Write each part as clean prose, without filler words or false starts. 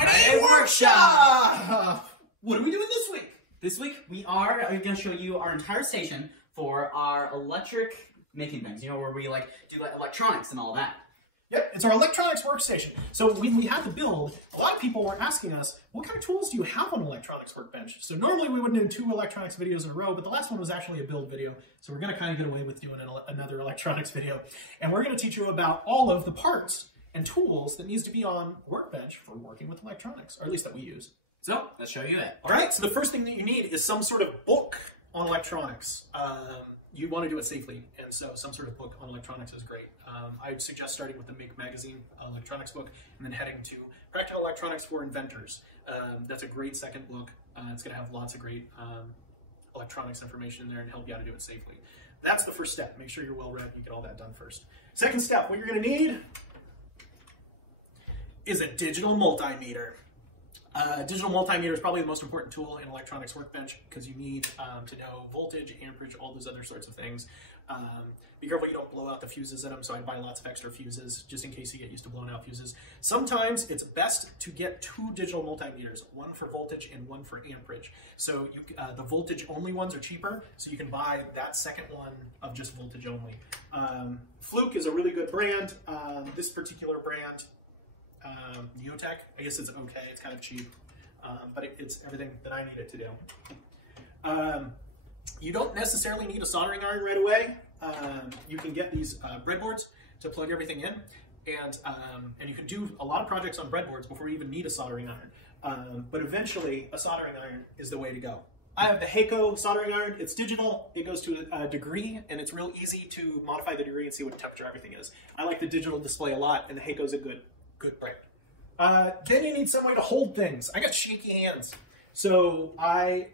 Friday workshop! What are we doing this week? This week we are going to show you our entire station for our electric making things. You know, where we like do like electronics and all that. Yep, it's our electronics workstation. So when we had to build, a lot of people were asking us, what kind of tools do you have on an electronics workbench? So normally we wouldn't do 2 electronics videos in a row, but the last one was actually a build video. So we're going to kind of get away with doing another electronics video. And we're going to teach you about all of the parts and tools that needs to be on a workbench for working with electronics, or at least that we use. So let's show you it. All right, so the first thing that you need is some sort of book on electronics. You want to do it safely, and so some sort of book on electronics is great. I'd suggest starting with the Make Magazine electronics book, and then heading to Practical Electronics for Inventors. That's a great second book. It's going to have lots of great electronics information in there and help you how to do it safely. That's the first step. Make sure you're well read and you get all that done first. Second step, what you're going to need is a digital multimeter. Digital multimeter is probably the most important tool in electronics workbench because you need to know voltage, amperage, all those other sorts of things. Be careful you don't blow out the fuses in them, so I'd buy lots of extra fuses just in case you get used to blowing out fuses. Sometimes it's best to get 2 digital multimeters, one for voltage and one for amperage. So the voltage only ones are cheaper, so you can buy that second one of just voltage only. Fluke is a really good brand. This particular brand, Neotech, I guess it's okay, it's kind of cheap, but it's everything that I need it to do. You don't necessarily need a soldering iron right away. You can get these breadboards to plug everything in, and you can do a lot of projects on breadboards before you even need a soldering iron. But eventually, a soldering iron is the way to go. I have the Heiko soldering iron. It's digital. It goes to a degree, and it's real easy to modify the degree and see what temperature everything is. I like the digital display a lot, and the Heiko's a good brand. Then you need some way to hold things. I got shaky hands. So I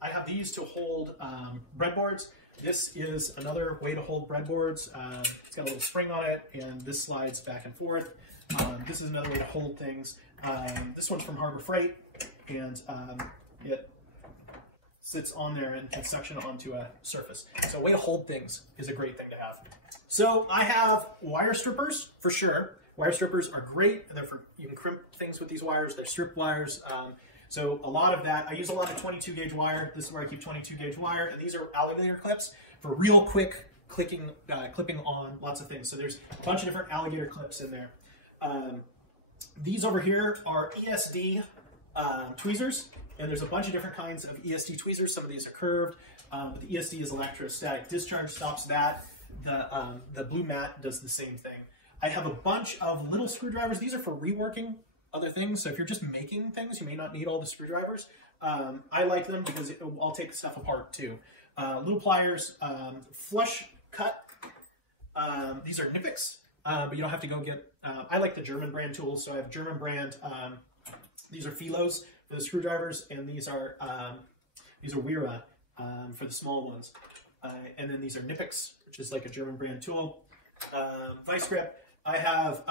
have these to hold breadboards. This is another way to hold breadboards. It's got a little spring on it, and this slides back and forth. This is another way to hold things. This one's from Harbor Freight, and it sits on there and can suction onto a surface. So a way to hold things is a great thing to have. So I have wire strippers for sure. Wire strippers are great. You can crimp things with these wires. They're strip wires. So a lot of that, I use a lot of 22 gauge wire. This is where I keep 22 gauge wire. And these are alligator clips for real quick clipping on lots of things. So there's a bunch of different alligator clips in there. These over here are ESD tweezers. And there's a bunch of different kinds of ESD tweezers. Some of these are curved, but the ESD is electrostatic discharge, stops that. The blue mat does the same thing. I have a bunch of little screwdrivers. These are for reworking other things. So if you're just making things, you may not need all the screwdrivers. I like them because I'll take stuff apart too. Little pliers, flush cut. These are Knipex, but you don't have to go get, I like the German brand tools. So I have German brand, these are Filos for the screwdrivers, and these are Wera for the small ones. And then these are Knipex, which is like a German brand tool. Vice grip. I have,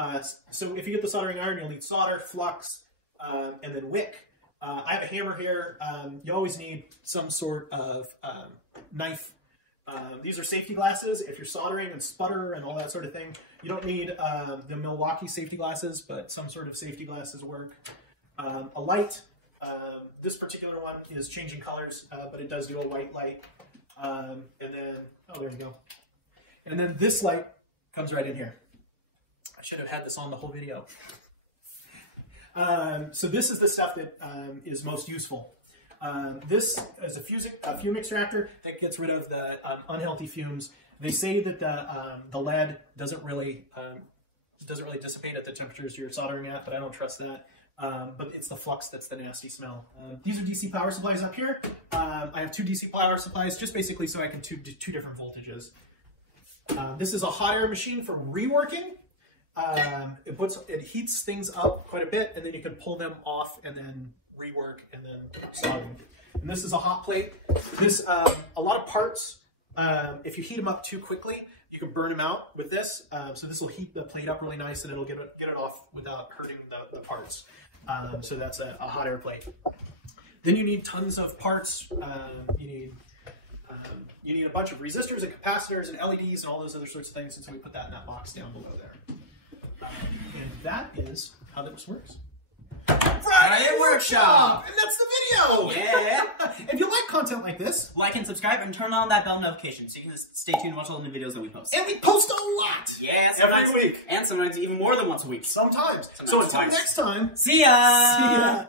so if you get the soldering iron, you'll need solder, flux, and then wick. I have a hammer here. You always need some sort of knife. These are safety glasses. If you're soldering and sputter and all that sort of thing, you don't need the Milwaukee safety glasses, but some sort of safety glasses work. A light. This particular one is changing colors, but it does do a white light. And then, oh, there you go. And then this light comes right in here. I should have had this on the whole video. So this is the stuff that is most useful. This is a fume extractor that gets rid of the unhealthy fumes. They say that the lead doesn't really dissipate at the temperatures you're soldering at, but I don't trust that. But it's the flux that's the nasty smell. These are DC power supplies up here. I have 2 DC power supplies, just basically so I can do 2 different voltages. This is a hot air machine for reworking. It heats things up quite a bit, and then you can pull them off and then rework and then solder them. And this is a hot plate. This a lot of parts, if you heat them up too quickly, you can burn them out with this. So this will heat the plate up really nice, and it'll get it off without hurting the parts. So that's a hot air plate. Then you need tons of parts. You need a bunch of resistors and capacitors and LEDs and all those other sorts of things, and so we put that in that box down below there. And that is how this works. Friday Workshop. And that's the video. Yeah. If you like content like this, Like and subscribe and turn on that bell notification so you can stay tuned and watch all the new videos that we post. and we post a lot. Yeah, Every week. And sometimes even more than once a week. Sometimes. So Sometimes until twice. next time, See ya! see ya.